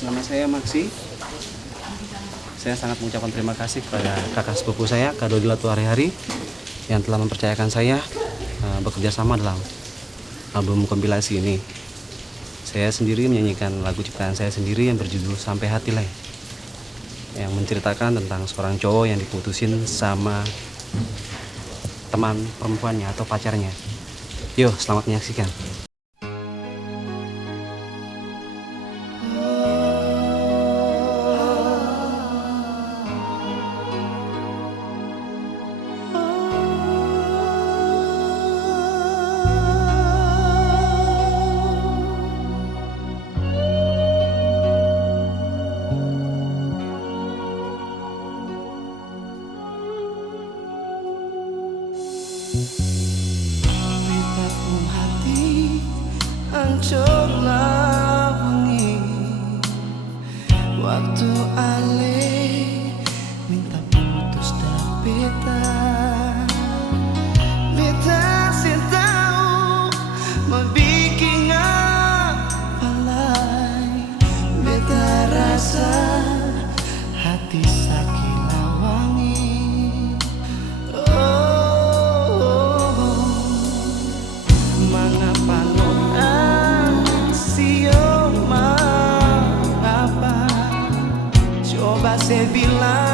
Nama saya Maksi. Saya sangat mengucapkan terima kasih kepada kakak sepupu saya, Kak Dodi Latu Hari-Hari, yang telah mempercayakan saya bekerja sama dalam album kompilasi ini. Saya sendiri menyanyikan lagu ciptaan saya sendiri yang berjudul Sampai Hati Leh, yang menceritakan tentang seorang cowok yang diputusin sama teman perempuannya atau pacarnya. Yuk, selamat menyaksikan. Melibatmu hati hancurlah wengi, waktu ale minta putus dan beta sih tahu mau bikin apa lain. Beta rasa hati sakit lawangi. Coba saya bilang